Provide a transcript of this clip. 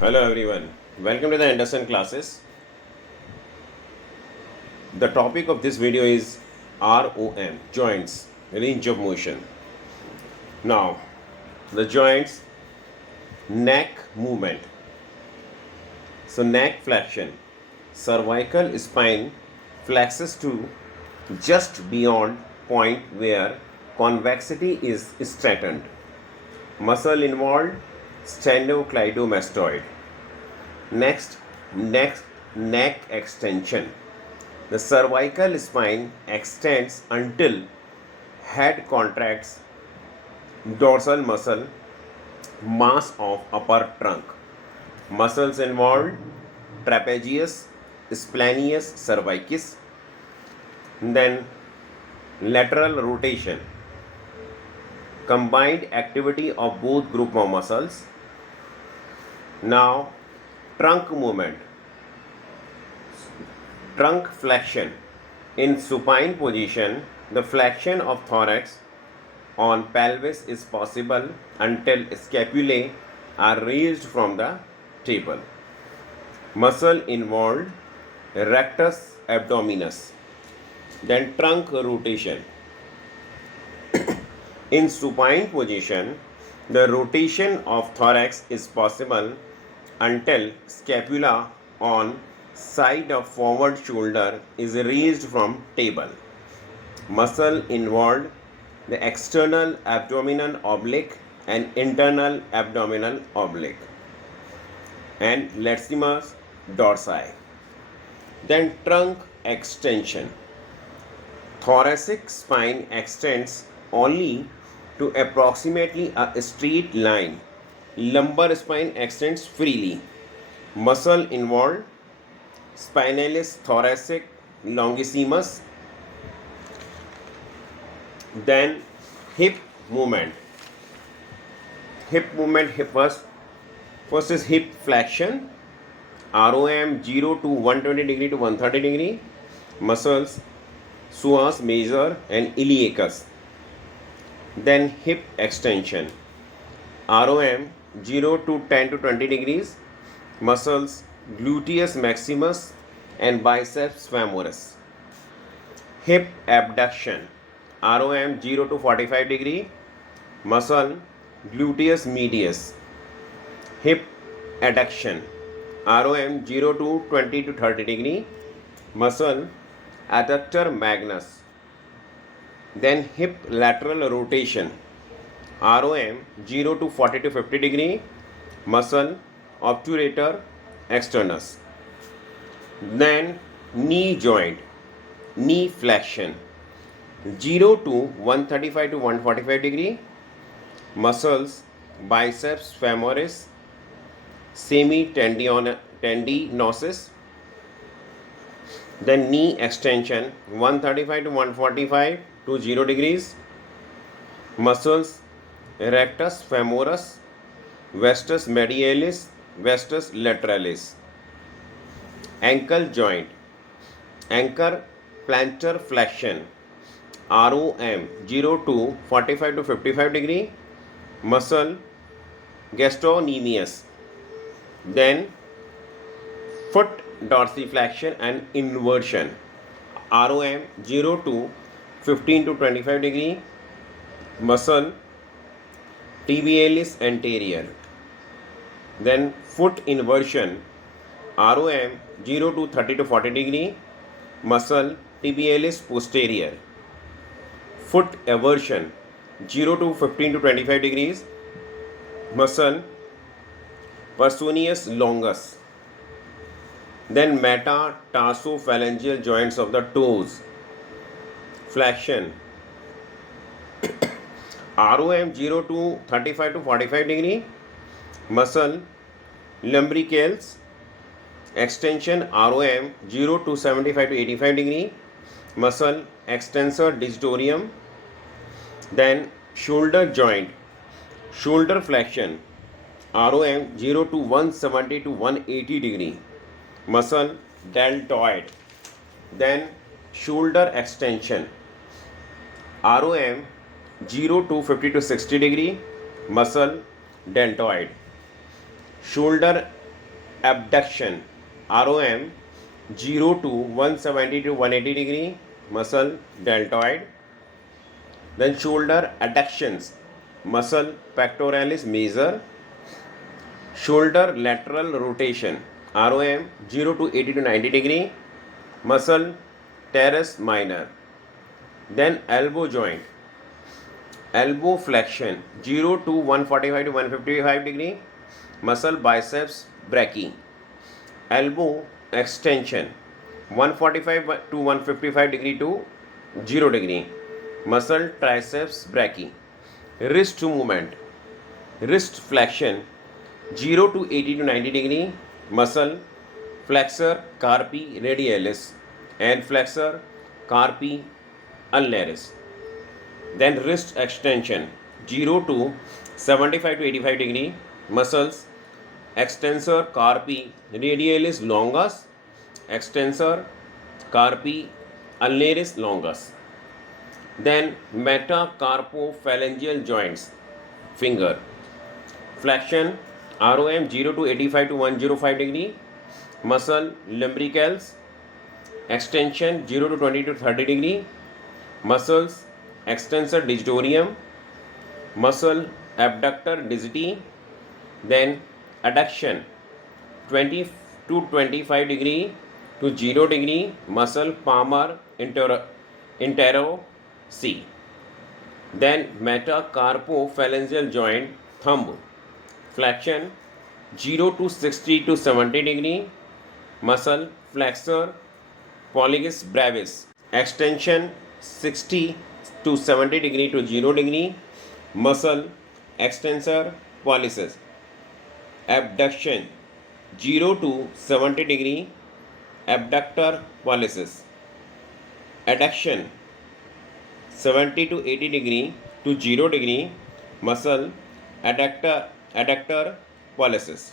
Hello everyone, welcome to the Anderson classes. The topic of this video is ROM, joints, range of motion. Now, the joints, neck movement. So neck flexion, cervical spine flexes to just beyond point where convexity is straightened. Muscle involved, sternocleidomastoid. Next, neck extension. The cervical spine extends until head contracts dorsal muscle mass of upper trunk. Muscles involved trapezius, splenius cervicis, then lateral rotation, combined activity of both group of muscles. Now, trunk movement, trunk flexion. In supine position, the flexion of thorax on pelvis is possible until scapulae are raised from the table. Muscle involved rectus abdominis. Then trunk rotation. In supine position, the rotation of thorax is possible until scapula on side of forward shoulder is raised from table. Muscle involved the external abdominal oblique and internal abdominal oblique and latissimus dorsi. Then trunk extension. Thoracic spine extends only to approximately a straight line. Lumbar spine extends freely. Muscle involved spinalis thoracic longissimus. Then hip movement. First is hip flexion. ROM 0 to 120 degree to 130 degree. Muscles psoas major and iliacus. Then hip extension. ROM 0 to 10 to 20 degrees. Muscles gluteus maximus and biceps femoris. Hip abduction. ROM 0 to 45 degree. Muscle gluteus medius. Hip adduction. ROM 0 to 20 to 30 degree. Muscle adductor magnus. Then hip lateral rotation. ROM 0 to 40 to 50 degree. Muscle obturator externus. Then knee joint, knee flexion. 0 to 135 to 145 degree. Muscles biceps femoris, semitendinosus. Then knee extension 135 to 145 to 0 degrees. Muscles rectus femoris, vastus medialis, vastus lateralis. Ankle joint, ankle plantar flexion. ROM 0 to 45 to 55 degree. Muscle gastrocnemius. Then foot dorsiflexion and inversion. ROM 0 to 15 to 25 degree. Muscle tibialis anterior. Then foot inversion. ROM 0 to 30 to 40 degree. Muscle tibialis posterior. Foot eversion 0 to 15 to 25 degrees. Muscle peroneus longus. Then metatarsophalangeal joints of the toes. Flexion. ROM 0 to 35 to 45 degree. Muscle lumbricals. Extension ROM 0 to 75 to 85 degree. Muscle extensor digitorum. Then shoulder joint, shoulder flexion. ROM 0 to 170 to 180 degree. Muscle deltoid. Then shoulder extension. ROM 0 to 50 to 60 degree. Muscle deltoid. Shoulder abduction ROM 0 to 170 to 180 degree muscle deltoid. Then shoulder adductions muscle pectoralis major. Shoulder lateral rotation ROM 0 to 80 to 90 degree muscle teres minor. Then elbow joint elbow flexion 0 to 145 to 155 degree muscle biceps brachii. Elbow extension 145 to 155 degree to 0 degree muscle triceps brachii. Wrist movement wrist flexion 0 to 80 to 90 degree muscle flexor carpi radialis and flexor carpi ulnaris. Then wrist extension 0 to 75 to 85 degree muscles extensor carpi radialis longus, extensor carpi ulnaris longus. Then metacarpophalangeal joints finger flexion ROM 0 to 85 to 105 degree muscle lumbricals extension 0 to 20 to 30 degree muscles extensor digitorum muscle abductor digiti. Then adduction 20 to 25 degree to 0 degree muscle palmar intero C. Then metacarpophalangeal joint thumb flexion 0 to 60 to 70 degree muscle flexor pollicis brevis extension 60 to 70 degree to 0 degree muscle extensor pollicis. Abduction 0 to 70 degree abductor pollicis. Adduction 70 to 80 degree to 0 degree muscle adductor pollicis.